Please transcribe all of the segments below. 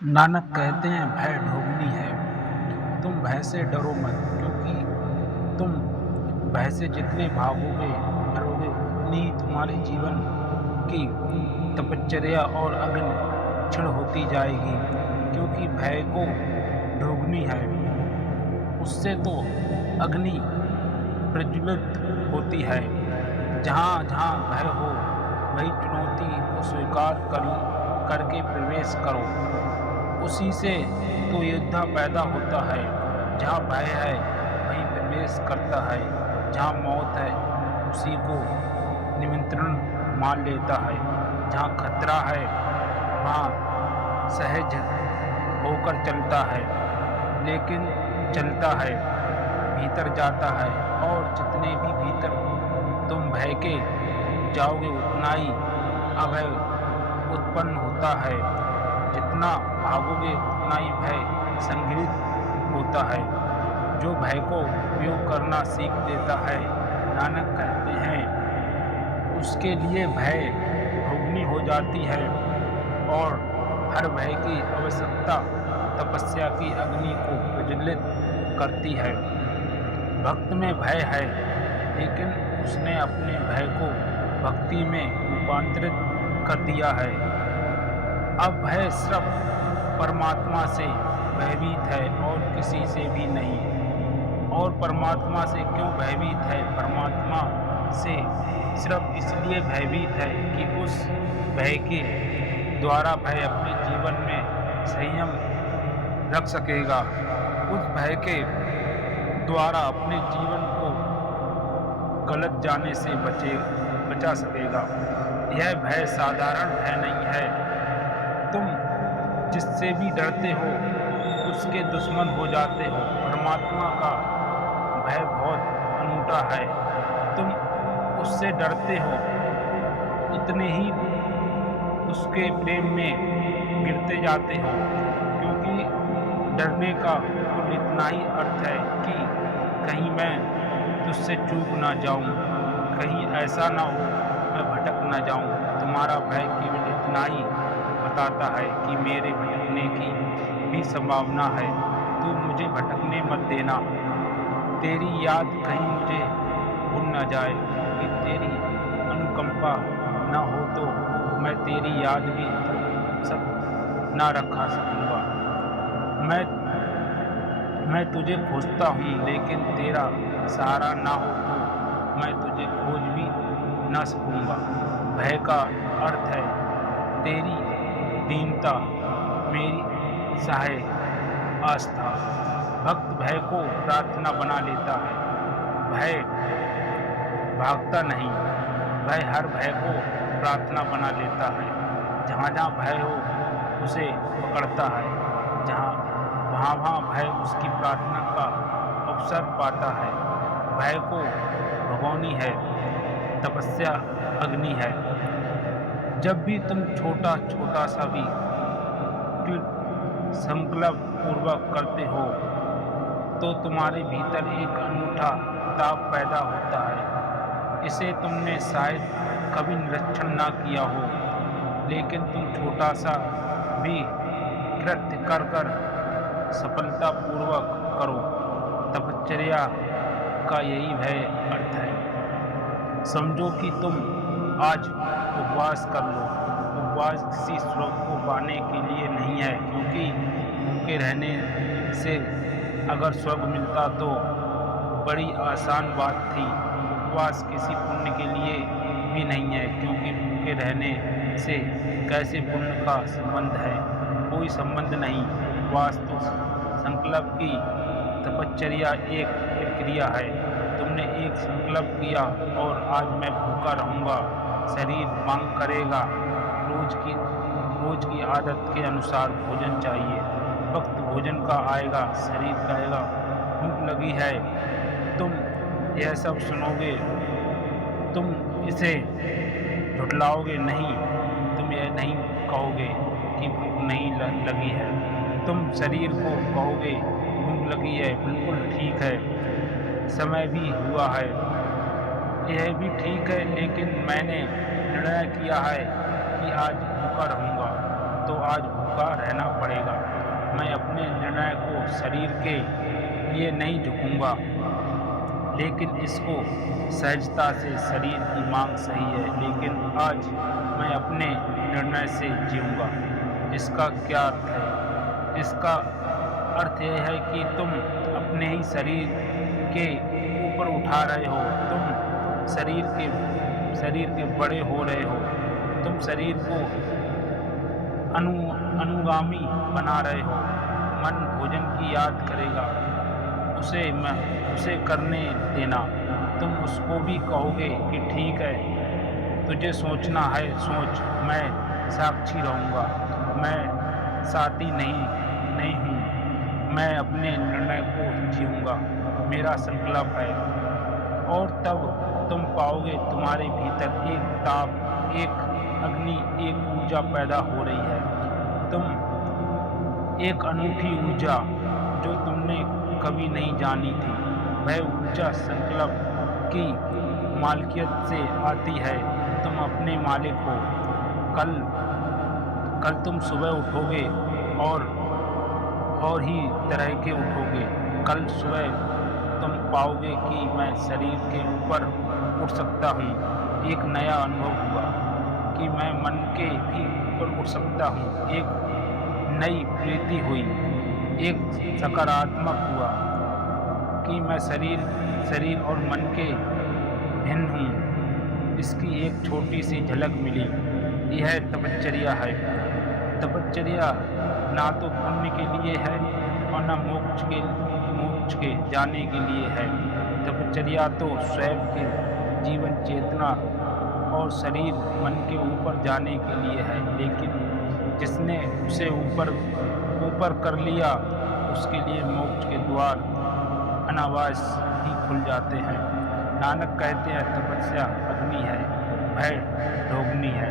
नानक कहते हैं भय ढोंगनी है। तुम भय से डरो मत, क्योंकि तुम भय से जितने भागोगे डरोगे उतनी ही तुम्हारे जीवन की तपश्चर्या और अग्नि क्षीण होती जाएगी। क्योंकि भय को ढोंगनी है, उससे तो अग्नि प्रज्वलित होती है। जहाँ जहाँ भय हो वही चुनौती को स्वीकार करके प्रवेश करो। उसी से तो योद्धा पैदा होता है। जहाँ भय है वहीं प्रवेश करता है। जहाँ मौत है उसी को निमंत्रण मान लेता है। जहाँ खतरा है वहाँ सहज होकर चलता है, लेकिन चलता है, भीतर जाता है। और जितने भी भीतर तुम भय के जाओगे उतना ही अभय उत्पन्न होता है। जितना भागोगे उतना ही भय संग्रहित होता है। जो भय को उपयोग करना सीख लेता है, नानक कहते हैं, उसके लिए भय भोगनी हो जाती है। और हर भय की आवश्यकता तपस्या की अग्नि को प्रज्वलित करती है। भक्त में भय है, लेकिन उसने अपने भय को भक्ति में रूपांतरित कर दिया है। अब भय सिर्फ परमात्मा से भयभीत है और किसी से भी नहीं। और परमात्मा से क्यों भयभीत है? परमात्मा से सिर्फ इसलिए भयभीत है कि उस भय के द्वारा भय अपने जीवन में संयम रख सकेगा। उस भय के द्वारा अपने जीवन को गलत जाने से बचा सकेगा। यह भय साधारण भय नहीं है। तुम जिससे भी डरते हो उसके दुश्मन हो जाते हो। परमात्मा का भय बहुत अनूठा है। तुम उससे डरते हो उतने ही उसके प्रेम में गिरते जाते हो, क्योंकि डरने का कुल इतना ही अर्थ है कि कहीं मैं तुझसे चूक ना जाऊं, कहीं ऐसा ना हो मैं भटक ना जाऊं। तुम्हारा भय केवल इतना ही बताता है कि मेरे भटकने की भी संभावना है। तू मुझे भटकने मत देना। तेरी याद कहीं मुझे भूल ना जाए, कि तेरी अनुकंपा ना हो तो मैं तेरी याद भी सब ना रखा सकूँगा। मैं तुझे खोजता हूँ, लेकिन तेरा सहारा ना हो तो मैं तुझे खोज भी ना सकूँगा। भय का अर्थ है तेरी दीनता, मेरी सहाय आस्था। भक्त भय को प्रार्थना बना लेता है। भय भागता नहीं, भय हर भय को प्रार्थना बना लेता है। जहाँ जहाँ भय हो उसे पकड़ता है। वहाँ भय उसकी प्रार्थना का अवसर पाता है। भय को भगोनी है, तपस्या अग्नि है। जब भी तुम छोटा छोटा सा भी संकल्प पूर्वक करते हो तो तुम्हारे भीतर एक अनूठा ताप पैदा होता है। इसे तुमने शायद कभी निरीक्षण ना किया हो, लेकिन तुम छोटा सा भी कृत्य कर सफलतापूर्वक करो। तपश्चर्या का यही भय अर्थ है। समझो कि तुम आज उपवास कर लो। उपवास किसी स्वर्ग को पाने के लिए नहीं है, क्योंकि भूखे रहने से अगर स्वर्ग मिलता तो बड़ी आसान बात थी। उपवास किसी पुण्य के लिए भी नहीं है, क्योंकि भूखे रहने से कैसे पुण्य का संबंध है? कोई संबंध नहीं। उपवास तो संकल्प की तपश्चर्या एक प्रक्रिया है। तुमने एक संकल्प किया और आज मैं भूखा रहूँगा। शरीर मांग करेगा, रोज की आदत के अनुसार भोजन चाहिए। वक्त भोजन का आएगा, शरीर कहेगा भूख लगी है। तुम यह सब सुनोगे, तुम इसे झुठलाओगे नहीं। तुम यह नहीं कहोगे कि भूख नहीं लगी है। तुम शरीर को कहोगे भूख लगी है, बिल्कुल ठीक है, समय भी हुआ है, यह भी ठीक है, लेकिन मैंने निर्णय किया है कि आज भूखा रहूँगा। तो आज भूखा रहना पड़ेगा। मैं अपने निर्णय को शरीर के लिए नहीं झुकूंगा, लेकिन इसको सहजता से। शरीर की मांग सही है, लेकिन आज मैं अपने निर्णय से जीऊँगा। इसका क्या अर्थ है? इसका अर्थ यह है कि तुम अपने ही शरीर के ऊपर उठा रहे हो। तुम शरीर के बड़े हो रहे हो। तुम शरीर को अनुगामी बना रहे हो। मन भोजन की याद करेगा, उसे करने देना। तुम उसको भी कहोगे कि ठीक है, तुझे सोचना है सोच, मैं साक्षी रहूँगा। मैं साथी नहीं हूँ, मैं अपने निर्णय को जीऊँगा, मेरा संकल्प है। और तब तुम पाओगे तुम्हारे भीतर एक ताप, एक अग्नि, एक ऊर्जा पैदा हो रही है। तुम एक अनूठी ऊर्जा जो तुमने कभी नहीं जानी थी। वह ऊर्जा संकल्प की मालिकियत से आती है। तुम अपने मालिक हो। कल तुम सुबह उठोगे और ही तरह के उठोगे। कल सुबह तुम पाओगे कि मैं शरीर के ऊपर उठ सकता हूँ। एक नया अनुभव हुआ कि मैं मन के भी ऊपर उठ सकता हूँ। एक नई प्रीति हुई, एक सकारात्मक हुआ कि मैं शरीर और मन के भिन्न हूँ। इसकी एक छोटी सी झलक मिली। यह तपश्चर्या है। तपश्चर्या ना तो पुण्य के लिए है और न मोक्ष के जाने के लिए है। तपश्चर्या तो स्वयं के जीवन चेतना और शरीर मन के ऊपर जाने के लिए है। लेकिन जिसने उसे ऊपर कर लिया, उसके लिए मोक्ष के द्वार अनायास ही खुल जाते हैं। नानक कहते हैं, तपस्या अग्नि है, भय रोगनी है।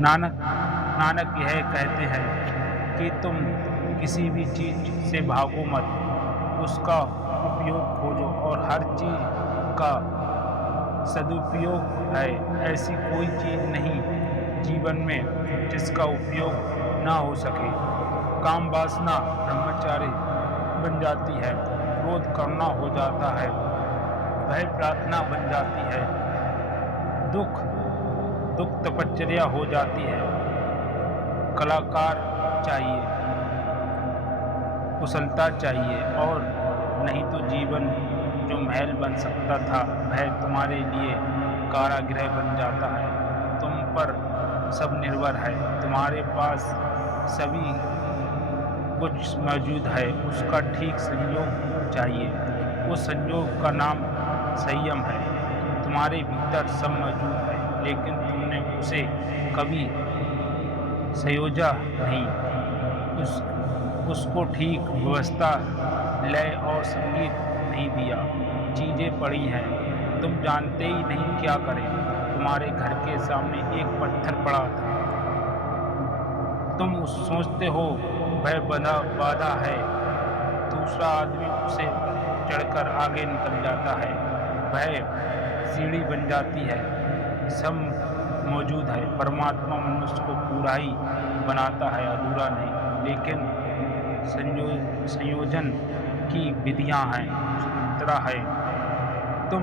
नानक यह कहते हैं कि तुम किसी भी चीज से भागो मत, उसका उपयोग खोजो। और हर चीज का सदुपयोग है। ऐसी कोई चीज नहीं जीवन में जिसका उपयोग ना हो सके। काम वासना ब्रह्मचारी बन जाती है, क्रोध करना हो जाता है, भय प्रार्थना बन जाती है, दुख तपश्चर्या हो जाती है। कलाकार चाहिए, कुशलता चाहिए, और नहीं तो जीवन जो महल बन सकता था वह तुम्हारे लिए कारागृह बन जाता है। तुम पर सब निर्भर है। तुम्हारे पास सभी कुछ मौजूद है, उसका ठीक संयोग चाहिए। उस संयोग का नाम संयम है। तुम्हारे भीतर सब मौजूद है, लेकिन तुमने उसे कभी संयोजा नहीं। उसको ठीक व्यवस्था, लय और संगीत नहीं दिया। चीज़ें पड़ी हैं, तुम जानते ही नहीं क्या करें। तुम्हारे घर के सामने एक पत्थर पड़ा था, तुम सोचते हो वह बाधा है। दूसरा आदमी उसे चढ़कर आगे निकल जाता है, वह सीढ़ी बन जाती है। सब मौजूद है। परमात्मा मनुष्य को पूरा ही बनाता है, अधूरा नहीं। लेकिन संयोजन की विधियां हैं, सूत्र है। तुम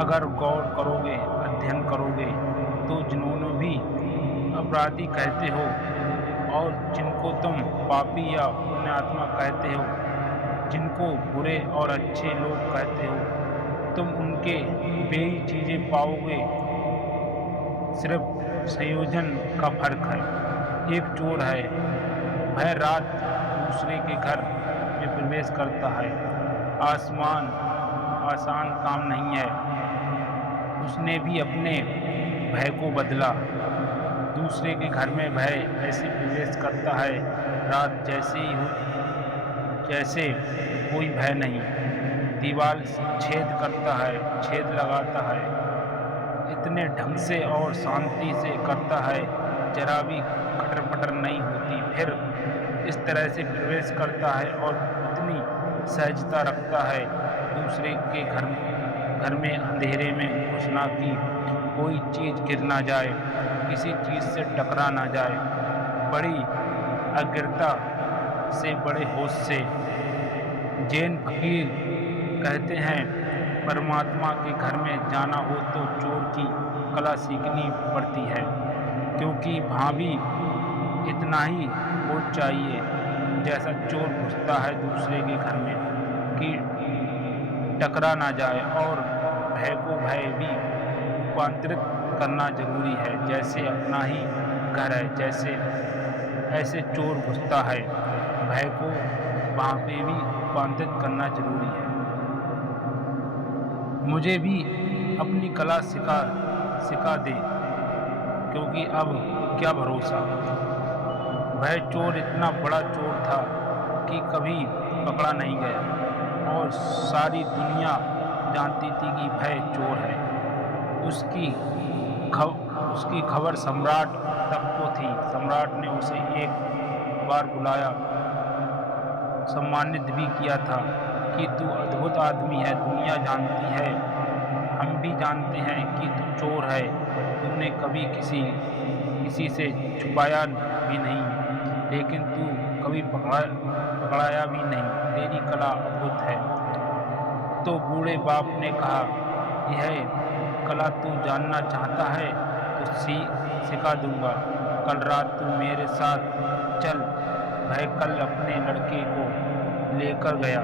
अगर गौर करोगे, अध्ययन करोगे, तो जिन्होंने भी अपराधी कहते हो और जिनको तुम पापी या पुण्यात्मा कहते हो, जिनको बुरे और अच्छे लोग कहते हो, तुम उनके वे ही चीज़ें पाओगे। सिर्फ संयोजन का फर्क है। एक चोर है, वह रात दूसरे के घर में प्रवेश करता है। आसान काम नहीं है। उसने भी अपने भय को बदला। दूसरे के घर में भय ऐसे प्रवेश करता है रात जैसे कोई भय नहीं। दीवार छेद करता है, छेद लगाता है, इतने ढंग से और शांति से करता है, जरा भी खटर पटर नहीं होती। फिर इस तरह से प्रवेश करता है और इतनी सहजता रखता है दूसरे के घर में अंधेरे में घुसना की कोई चीज़ गिर ना जाए, किसी चीज़ से टकरा ना जाए। बड़ी अग्रता से, बड़े होश से। जैन फकीर कहते हैं, परमात्मा के घर में जाना हो तो चोर की कला सीखनी पड़ती है, क्योंकि भाभी इतना ही हो चाहिए जैसा चोर घुसता है दूसरे के घर में, कि टकरा ना जाए। और भय को भय भी रूपांतरित करना जरूरी है, जैसे अपना ही घर है, जैसे ऐसे चोर घुसता है। भय को वहाँ पे भी रूपांतरित करना जरूरी है। मुझे भी अपनी कला सिखा दे, क्योंकि अब क्या भरोसा। वह चोर इतना बड़ा चोर था कि कभी पकड़ा नहीं गया, और सारी दुनिया जानती थी कि वह चोर है। उसकी खबर सम्राट तक को थी। सम्राट ने उसे एक बार बुलाया, सम्मानित भी किया था कि तू अद्भुत आदमी है, दुनिया जानती है, हम भी जानते हैं कि तू चोर है। तूने कभी किसी से छुपाया भी नहीं, लेकिन तू कभी पकड़ाया भी नहीं। तेरी कला अद्भुत है। तो बूढ़े बाप ने कहा, यह कला तू जानना चाहता है तो सिखा दूंगा। कल रात तू मेरे साथ चल। वह कल अपने लड़के को लेकर गया।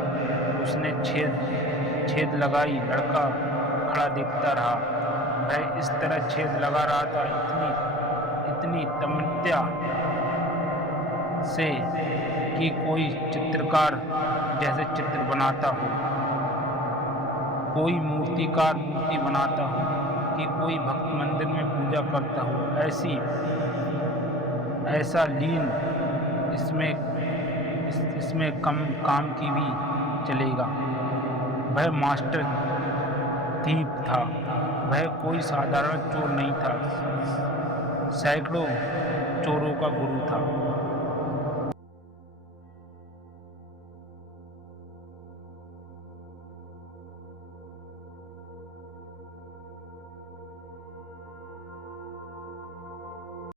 उसने छेद लगाई। लड़का खड़ा देखता रहा। वह इस तरह छेद लगा रहा था, इतनी तमन्ना से कि कोई चित्रकार जैसे चित्र बनाता हो, कोई मूर्तिकार मूर्ति बनाता हो, कि कोई भक्त मंदिर में पूजा करता हो। ऐसा लीन इसमें कम काम की भी चलेगा। वह मास्टर थीप था। वह कोई साधारण चोर नहीं था, सैकड़ों चोरों का गुरु था।